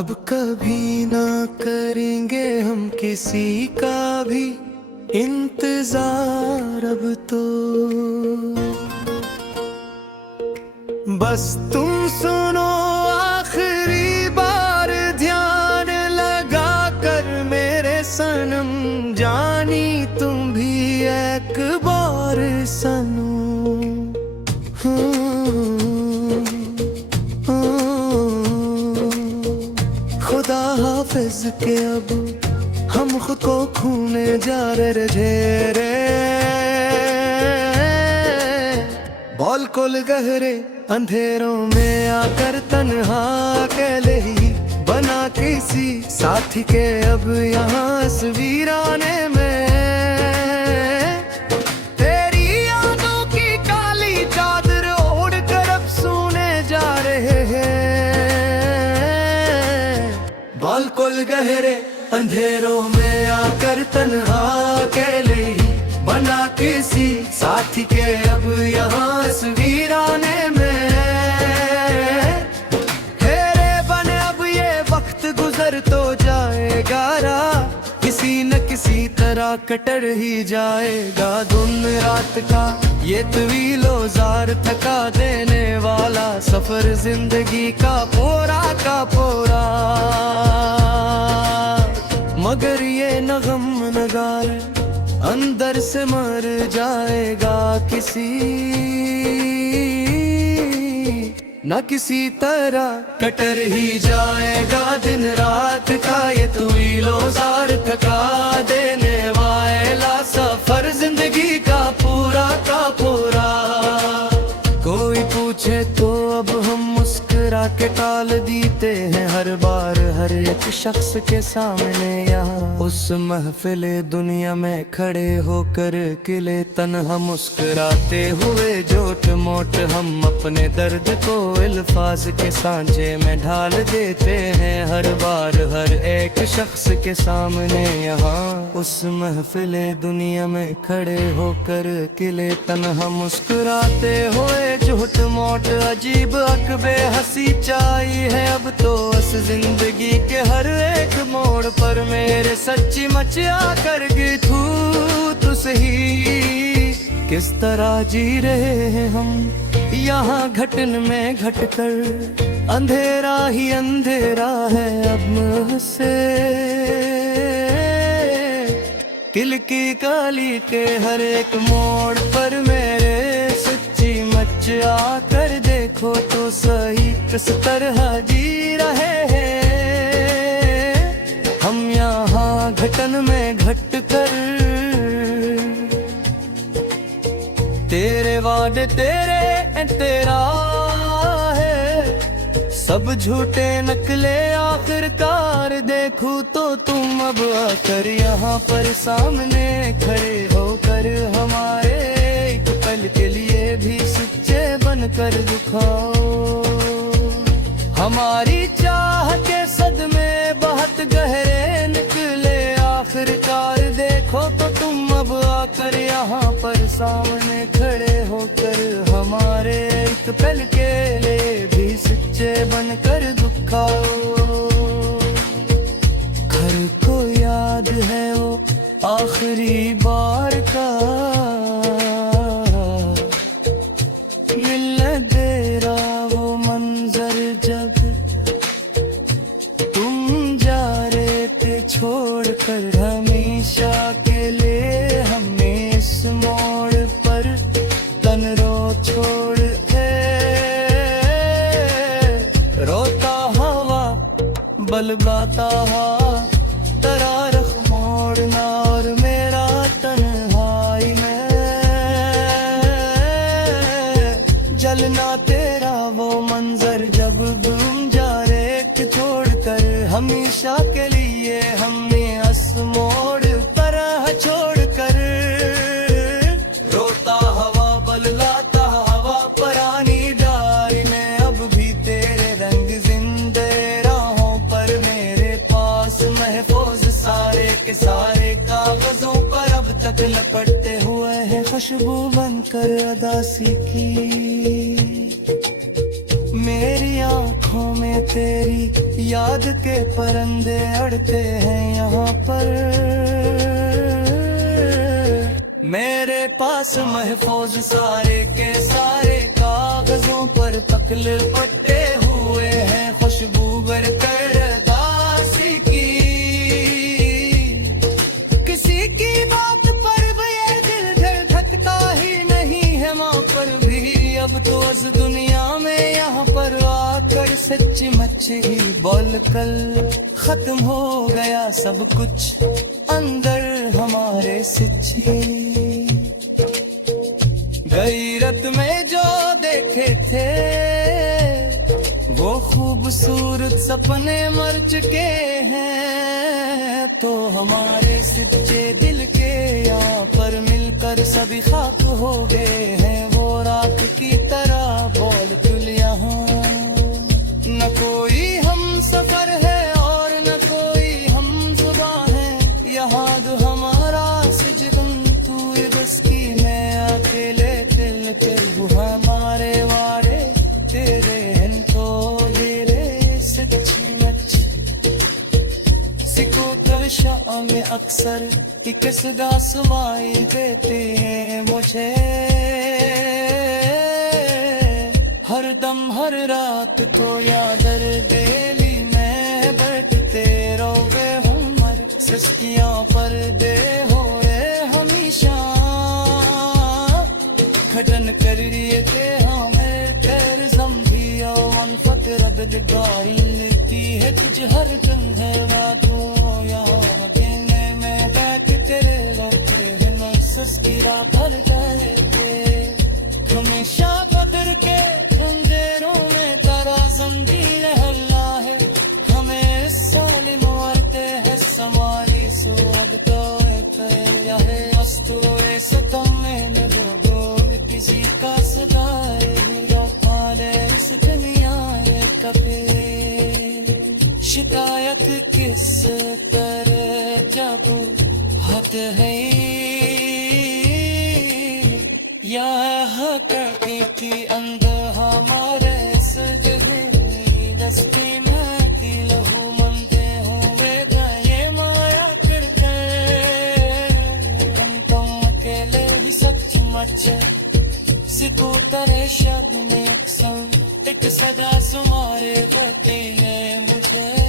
अब कभी ना करेंगे हम किसी का भी इंतजार अब तो। बस तुम सुनो आखिरी बार ध्यान लगा कर मेरे सनम, जानी तुम भी एक बार सनू। खुदा हाफिज के अब हम खुद को खूने जा रहे रे। बॉल कुल गहरे अंधेरों में आकर तन्हा अकेले ही बना किसी साथी के अब यहाँ इस वीराने में। तेरी यादों की काली चादर ओढ़ कर अब सोने जा रहे हैं। बॉल कुल गहरे अंधेरों में आकर तन्हा अकेले ही बना किसी साथी के अब यहाँ इस वीराने में। तेरे बने अब ये वक्त गुजर तो जाएगा राह, किसी न किसी तरह कटर ही जाएगा दिन रात का ये तवीलो जार थका देने वाला सफर जिंदगी का पूरा। मगर ये नगम नगार अंदर से मर जाएगा किसी न किसी तरह कटर ही जाएगा दिन रात का ये तवीलो जार थका देने वाला सफर जिंदगी का पूरा। कोई पूछे तो अब हम मुस्कुरा के टाल देते हैं हर बार हर एक शख्स के सामने यहाँ उस महफिले दुनिया में खड़े होकर किले तन्हा मुस्कुराते हुए झूठ मोट हम अपने दर्द को अल्फाज के सांचे में ढाल देते हैं हर बार हर एक शख्स के सामने यहाँ उस महफिले दुनिया में खड़े होकर किले तन्हा मुस्कुराते हुए झूठ मोट अजीब अकबे हंसी चाहिए है अब तो इस जिंदगी के हर एक मोड़ पर मेरे सच्ची मचिया करगी तू सही। किस तरह जी रहे हैं हम यहाँ घटन में घटकर, अंधेरा ही अंधेरा है अब मुझसे। दिल की काली के हर एक मोड़ पर मेरे सच्ची मच आकर देखो तो सही किस तरह जी रहे हैं हम यहाँ घटन में घट कर। तेरे वादे तेरा है सब झूठे नकले आखिरकार, देखूं तो तुम अब आकर यहाँ पर सामने खड़े होकर हमारे एक पल के लिए भी सच्चे बनकर दिखाओ। हमारी चाह के सदमे बहुत गहरे निकले आखिरकार, देखो तो तुम अब आकर यहाँ पर सामने खड़े होकर हमारे एक पल के लिए भी सच्चे बनकर दिखाओ। घर को याद है वो आखिरी बार का मिलने तेरा वो मंजर जब तुम जा रहे थे छोड़कर हमेशा के लिए हमें इस मोड़ पर तनरो छोड़ थे। रोता हवा बलबाता तरारख मोड़ना और मेरा तन्हाई में जलना तेरा वो मंजर जब तुम जा रहे छोड़कर हमेशा के लिए हमने इस मोड़ पर छोड़कर। रोता हवा बललाता हवा परानी डारी में अब भी तेरे रंग जिंदे राहों पर मेरे पास महफूज सारे के सारे कागजों पर अब तक लपटते हुए हैं खुशबू बनकर अदासी की मेरी आँखों आँखों में तेरी याद के परिंदे अड़ते हैं यहाँ पर। मेरे पास महफूज सारे के सारे कागजों पर तकल पट्टे हुए हैं, खुशबू बरकर दासी की। किसी की बात पर ये दिल धड़कता ही नहीं है माँ पर भी। अब तो इस दुनिया में यहाँ पर आकर सच्ची मच्छी बोल कल खत्म हो गया सब कुछ अंदर हमारे सच्ची। गैरत में जो देखे थे वो खूबसूरत सपने मर चुके हैं, तो हमारे सच्चे दिल के यहाँ पर मिलकर सभी खाक हो गए हैं। वो रात की तरह बोल तुल यहाँ, न कोई हम सफर है और न कोई हम जुबान है। यहाँ जो हमारा सिजगन तू बस की मैं अकेले दिल के वो हमारे वारे तेरे हैं तो तेरे सच्ची मच। सिको तविशा में अक्सर एक सदा सुनाई देते हैं मुझे, हर दम हर रात तो याद डेली मैं बैठते रोवे हूँ मर। सस्तियाँ पर दे हो रे हमेशा खटन कर रही थे हमें खैर समझिया मन फकर बदगारी लेती है तुझ हर कंधरा तू यहाँ देने में बैठ तेरे लगते हैं नर्सस की रात भर गए थे। हमेशा कदर के अंधेरों में तारा जंजीर हल्ला है, हमें इस साल मारते हैं समारी सुअद तो या है वस्तुए सतम में लोगों किसी का सदाए पाले इस दुनिया कभी। शिकायत किस तरह जादू हद है या हकीकी अंदर हमारे सजदे दस्ती में की लहू मंदे हुए गए माया करके। हम तुम अकेले ही सच मच सिको तेरे शब्द में अक्सर एक सदा सुमारे बदले मुझे।